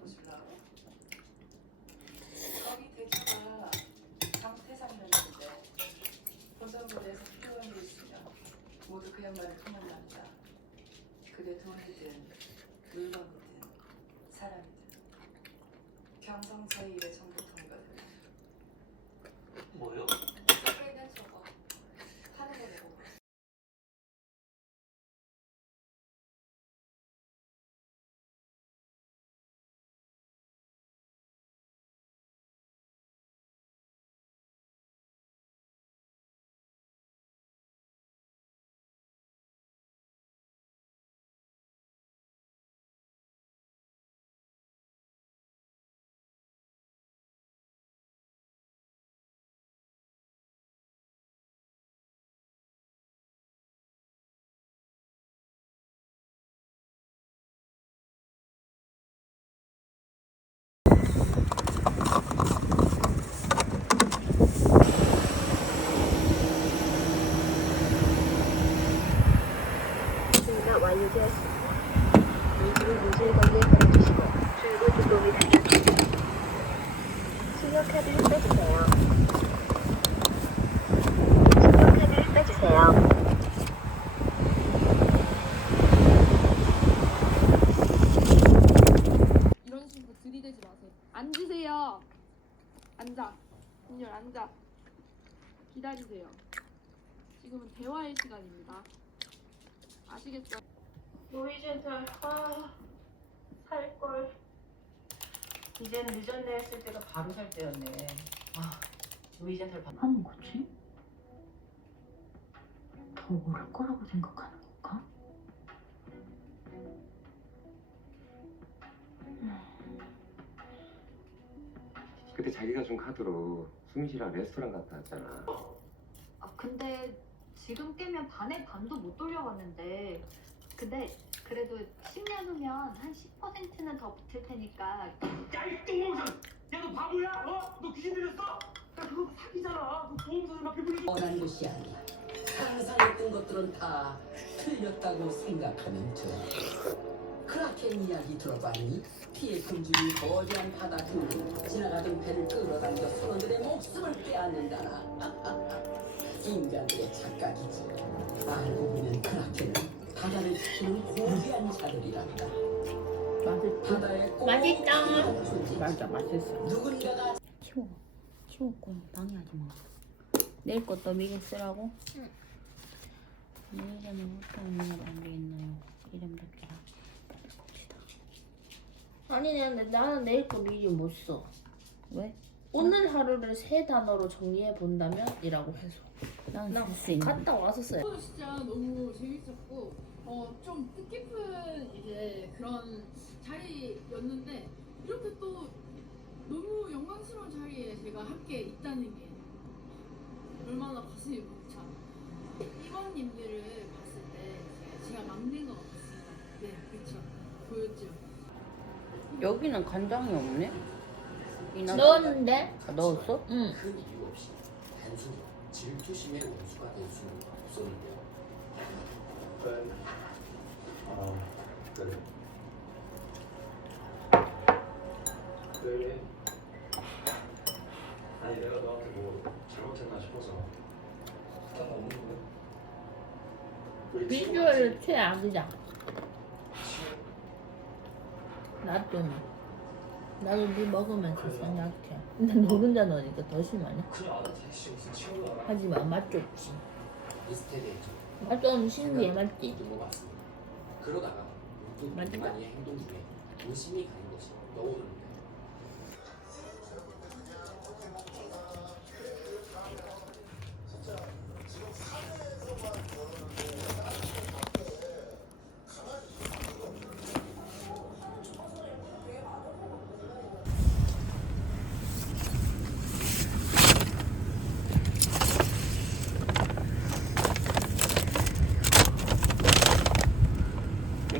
보실라고? 거기 대주가 장태상면인데 본전부대에서 필요한 게 있으면 모두 그 양반을 통한 남자 그게 돈이든 물건이든 사람이든 경성 제1의 정보통이거든 뭐요? 밖에 있는 저거 하는 거 보고 준비가 완료되었습니다. 물질을 물질 거기에 걸어주시고 줄고 뚜껑이 닫혔습니다. 신용카드를 빼주세요. 신용카드를 빼주세요. 이런 들이대지 마세요. 앉으세요. 앉아. 민열 앉아. 기다리세요. 지금은 대화의 시간입니다. 아시겠죠? 노이젠탈 아 살 걸 이젠 늦었네 했을 때가 바로 살 때였네 아 노이젠탈 반 하는 거지? 더 오를 거라고 생각하는 건 그때 자기가 준 카드로 수민 씨랑 레스토랑 갔다 왔잖아. 아 근데 지금 깨면 반의 반도 못 돌려왔는데 근데 그래도 10년 후면 한 10%는 더 붙을 테니까 야이 똥멍선! 야너 바보야? 어? 너 귀신 들렸어? 야 그거 사기잖아. 그 보험사를 막 배불리 원한 것이 아니야. 상상했던 것들은 다 틀렸다고 생각하면 돼. 크라켄 이야기 들어봤니? 피해 금줄이 거대한 바다로 지나가던 배를 끌어당겨 선원들의 목숨을 빼앗는다나. 인간들의 착각이지. 알고 보면 크라켄은 바다를 지키는 고귀한 자들이란다. 바다의 꼭 필요한 존재. 맞아 맛있어 누군가가 치워 치웠고 방해하지 마 내일 것도 미리 쓰라고? 응 메이저는 어떤 의미가 담겨있나요? 이름 봅시다 아니 근데 나는 내일 거 미리 못 써. 왜? 오늘 하루를 세 단어로 정리해 본다면 이라고 해서. 난 난쓸수 있는 갔다 와서 써요. 저도 진짜 너무 재밌었고 어, 좀 뜻깊은 이제 그런 자리였는데 이렇게 또 너무 영광스러운 자리에 제가 함께 있다는 게 얼마나 가슴이 벅차. 이번님들을 봤을 때 제가 막내인 것 같았습니다. 네, 그렇죠. 보였죠. 여기는 간장이 없네? 이나 넣었는데? 아, 넣었어? 응. 큰 이유 없이 단순히 질투심의 원수가 될 수는 없었는데요. 아, 그래. 왜? 아니 내가 너한테 뭐 잘못했나 싶어서. 나 없는 거야. 우리 비주얼 최악이다. 나도 나도 네 먹으면서 생각해. 근데 너 혼자 넣으니까 더 심하네. 하지만 맛 좋지. 맛좀 신기해 맞지? 그러다가. 이만희의 행동 중에 의심이 가는 것이 떠오르는데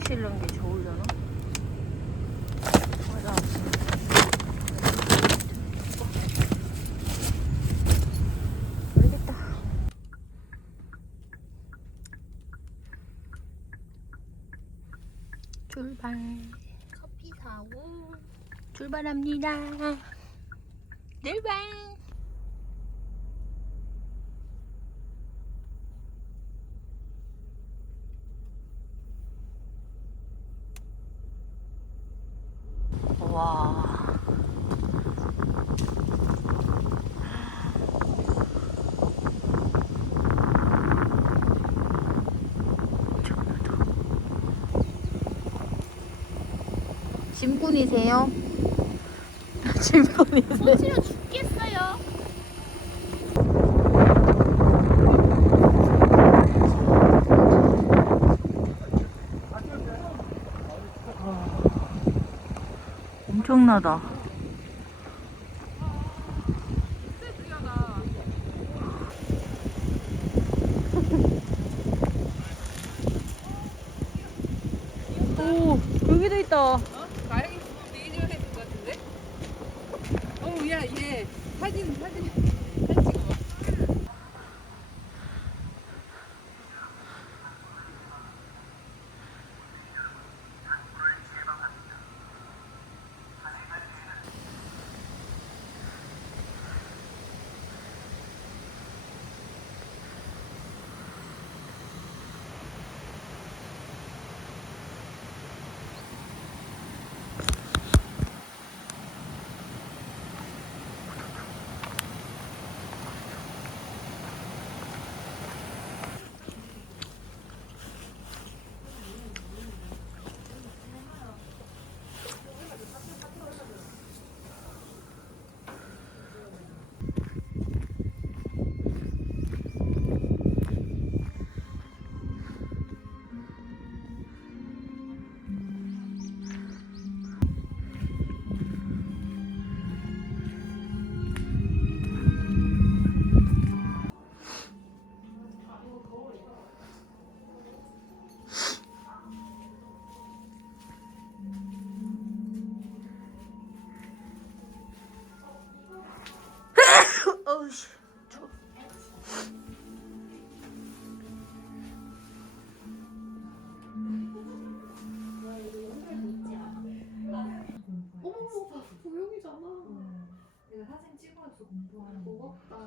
씻는 게 좋으려나? 맞아 모르겠다 출발합니다. 출발. 와. 짐꾼이세요? 짐꾼이세요? 손 실어 죽겠어요. 엄청나다. 오, 여기도 있다. 다행히 내일 해야 될것 같은데? 야 얘 사진 사진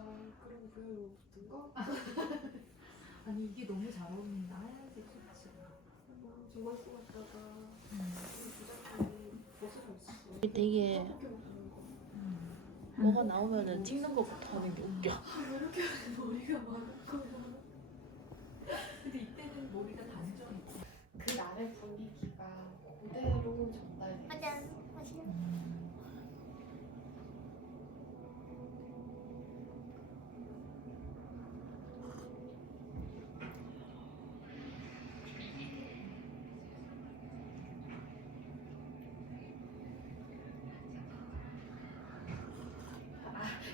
고맙다 그럼 그 붙은 거? 아니 이게 너무 잘 어울린다. 하얀색 셔츠가 정말 부장님이 벗어져 있어 되게 뭐가 나오면은 찍는 것부터 하는 게 웃겨. 왜 이렇게 머리가 많고. 근데 이때는 머리가 단정했지. 그 날의 분위기가 그대로 전달돼 맞아.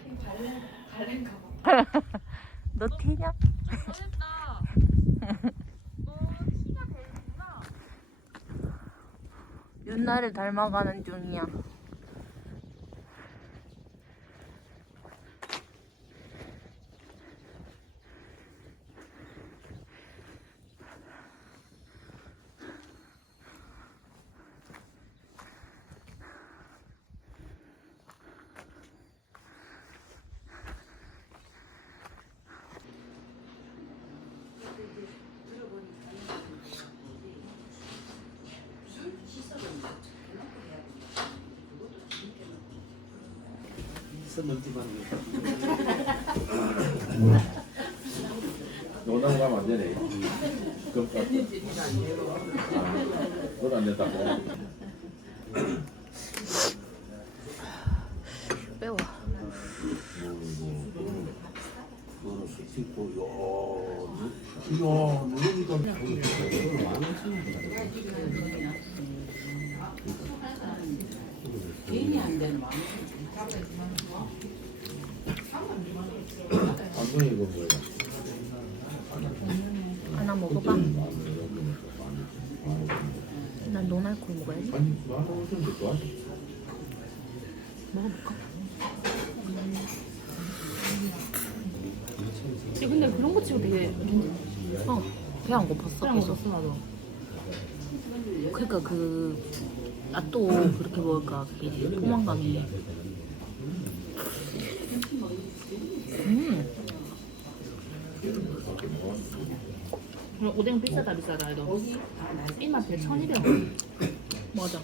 이 발렌 발렌가 봐 너 티냐? 윤나를 닮아가는 중이야. 농담 가면 안 되네. 그럼 너도 안 된다고. 매워. 안동이 이거 뭐야? 하나 먹어봐. 난 노날콜 좋아하지. 근데 그런 거 치고 되게 어, 배 안 고팠어. 그냥 계속. 먹었어 나도. 그러니까 그 낫또 그렇게 먹을까 그게 포만감이 음 그럼 오뎅 비싸다 비싸다 이거 입맛에 1200원 맞아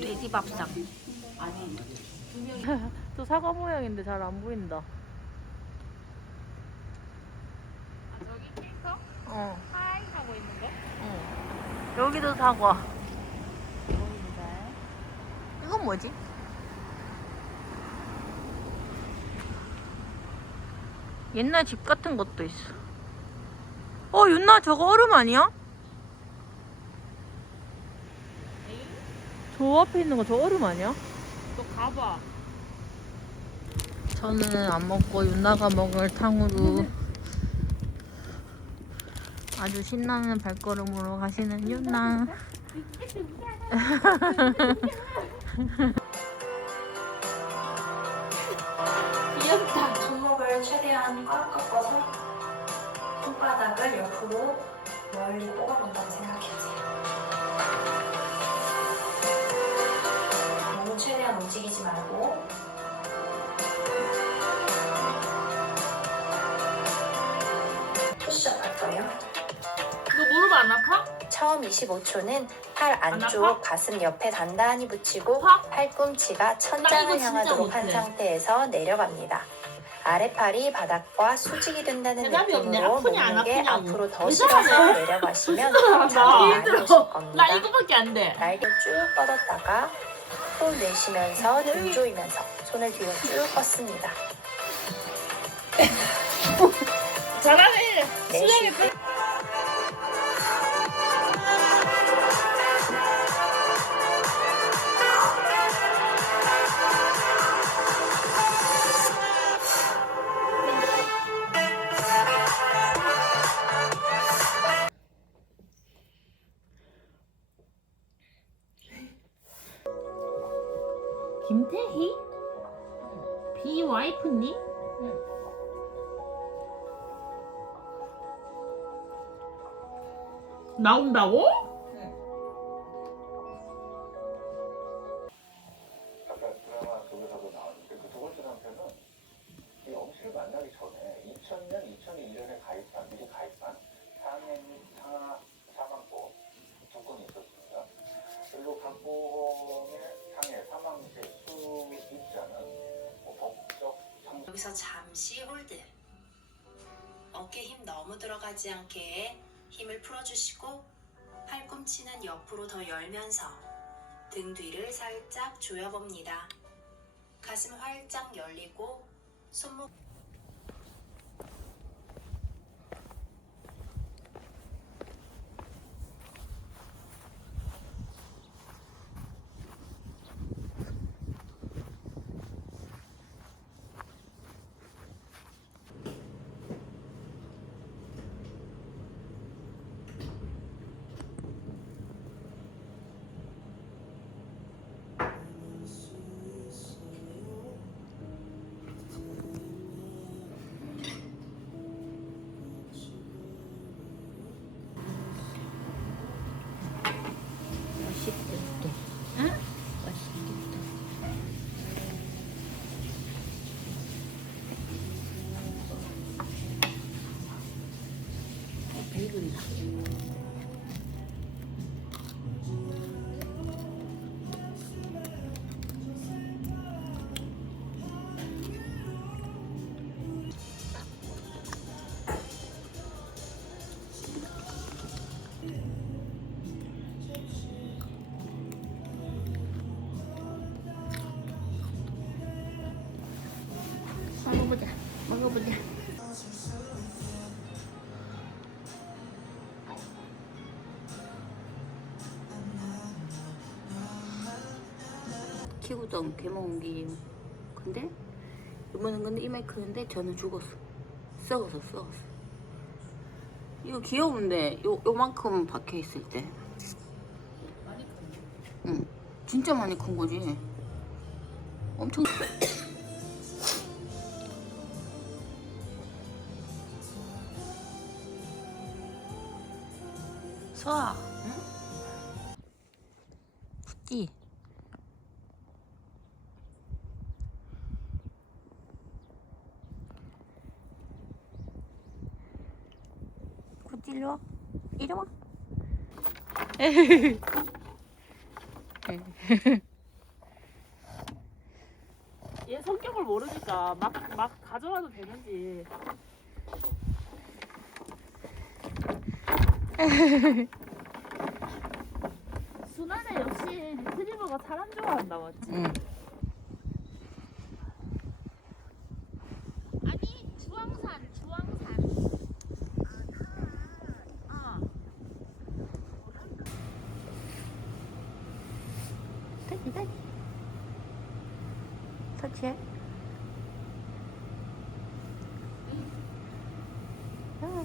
돼지밥상 저 사과 모양인데 잘 안 보인다 저기 킹커 어 하이 하고 있는 거? 어. 여기도 사과. 이건 뭐지? 옛날 집 같은 것도 있어. 어, 윤나 저거 얼음 아니야? 저 앞에 있는 거 저 얼음 아니야? 너 가봐. 저는 안 먹고 윤나가 먹을 탕후루 아주 신나는 발걸음으로 가시는 윤나 꽉 꺾어서 손바닥을 옆으로 멀리 뽑아본다고 생각해보세요. 몸은 최대한 움직이지 말고 푸시업 할 거예요. 너 무릎 안 아파? 처음 25초는 팔 안쪽? 가슴 옆에 단단히 붙이고 아파? 팔꿈치가 천장을 진짜 향하도록 한 못해. 상태에서 내려갑니다. 아래팔이 바닥과 수직이 된다는 대답이 없네. 느낌으로 아프냐, 안 몸무게 아프냐고. 앞으로 더왜 실어서? 내려가시면 나 잠이 많이. 오실 겁니다. 나 이거밖에 안 돼. 날개를 쭉 뻗었다가 손 내쉬면서 등 조이면서 손을 뒤로 쭉 뻗습니다. 잘하네. 내쉬고 김태 나온다고? 아까 드라마 속에서도 나왔는데 그 두 번째 남편은 이 엄씨를 만나기 전에 2000년, 2001년에 가입한 미리 가입한 상해 상하 사망보험 두 건이 있었습니다. 그리고 각 보험의 상해 사망시 수입자는 뭐 법적 상 여기서 잠시 홀드. 어깨 힘 너무 들어가지 않게 힘을 풀어주시고 팔꿈치는 옆으로 더 열면서 등 뒤를 살짝 조여봅니다. 가슴 활짝 열리고 손목 키우던 개몽기 근데 이번엔 근데 이마이 크는데 저는 죽었어. 썩었어 썩었어 이거 귀여운데 요, 요만큼 박혀있을 때. 응, 진짜 많이 큰 거지. 엄청. 서아 일로 와 이리 와 얘 성격을 모르니까 막, 막 가져와도 되는지. 순환에 역시 리트리버가 사람 좋아한다 맞지? 응. 아니 주황산 주황산 아 터치 터치 터치해 아.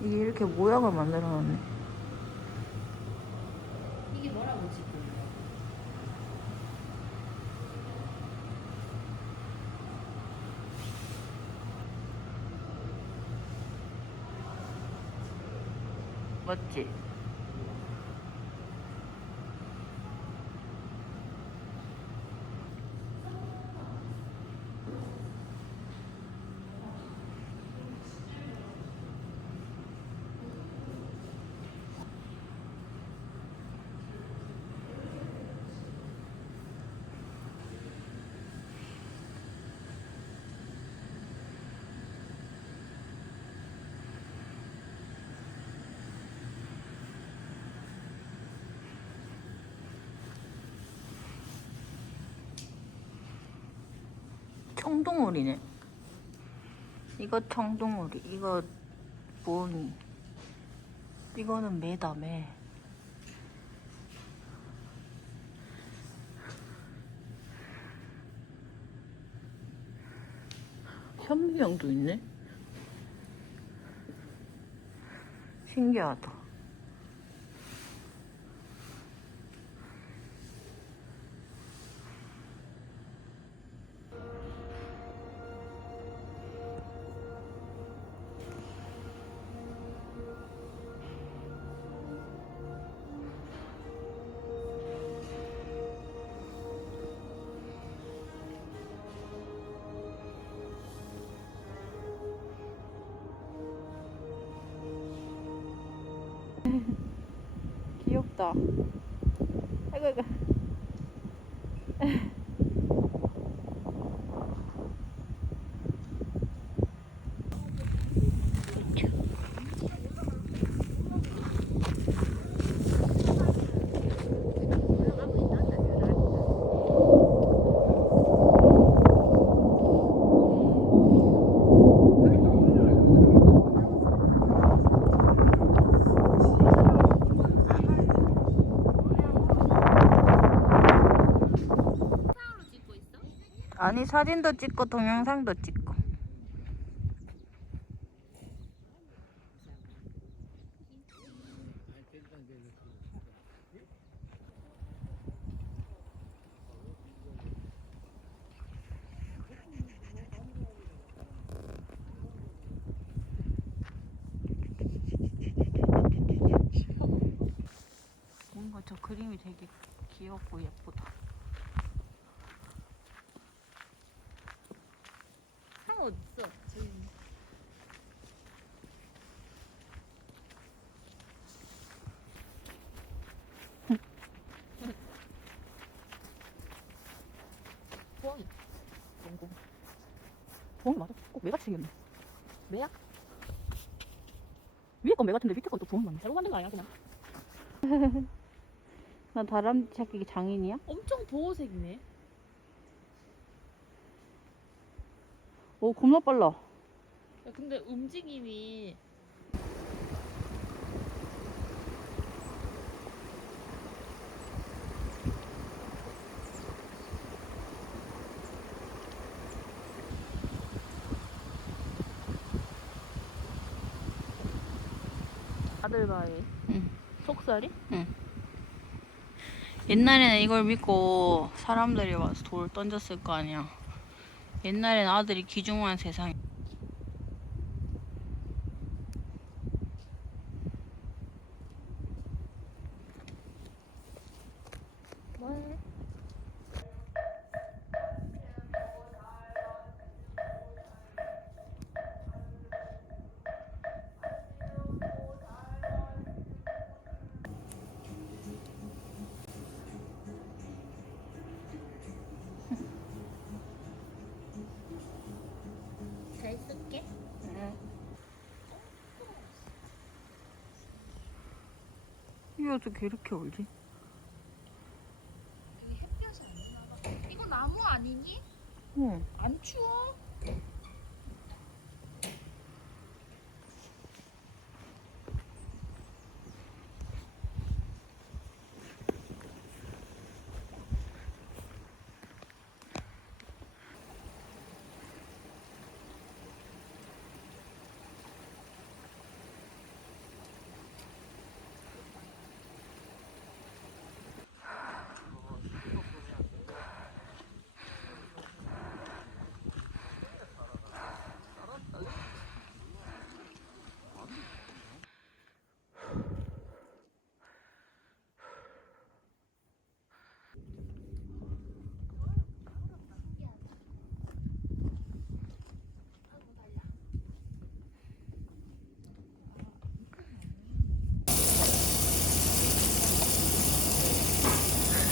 이게 이렇게 모양을 만들어 놨네 이게 뭐라고 지금? 맞지? 청동오리네. 이거 청동오리, 이거 무엉이. 이거는 매다 매. 현미경도 있네. 신기하다. 귀엽다. 아 아니 사진도 찍고 동영상도 찍고. 뭔가 저 그림이 되게 귀엽고 예쁘다 상 어딨어? 저기 공공 부엉이 맞아? 꼭 매같이 생겼네 매야? 위에 건 매 같은데 밑에 건또 부엉이 맞네 잘못 만든 거 아니야 그냥? 나 다람쥐 찾기 장인이야? 엄청 보호색이네 오 겁나 빨라 야, 근데 움직임이 아들바위 응. 속살이? 응. 옛날에는 이걸 믿고 사람들이 와서 돌 던졌을 거 아니야 옛날에는 아들이 귀중한 세상. 잘 어떻게 이렇게 올지?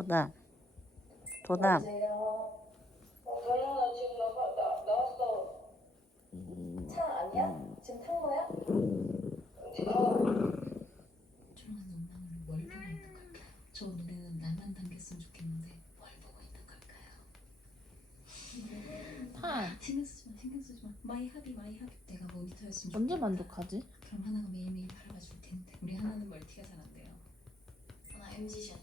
도담. 도담. 조용한 농담으로 뭘 보고 있는 걸까요? 저 노래는 나만 담겼으면 좋겠는데 뭘 보고 있는 걸까요? 판 신경 쓰지 마, 신경 쓰지 마. 마이 하비, 마이 하비. 내가 모니터였으면 언제 좋겠다. 만족하지? 그럼 하나가 매일매일 바라봐 줄 텐데 우리 하나는 멀티가 잘 안 돼요. 하나 MG션.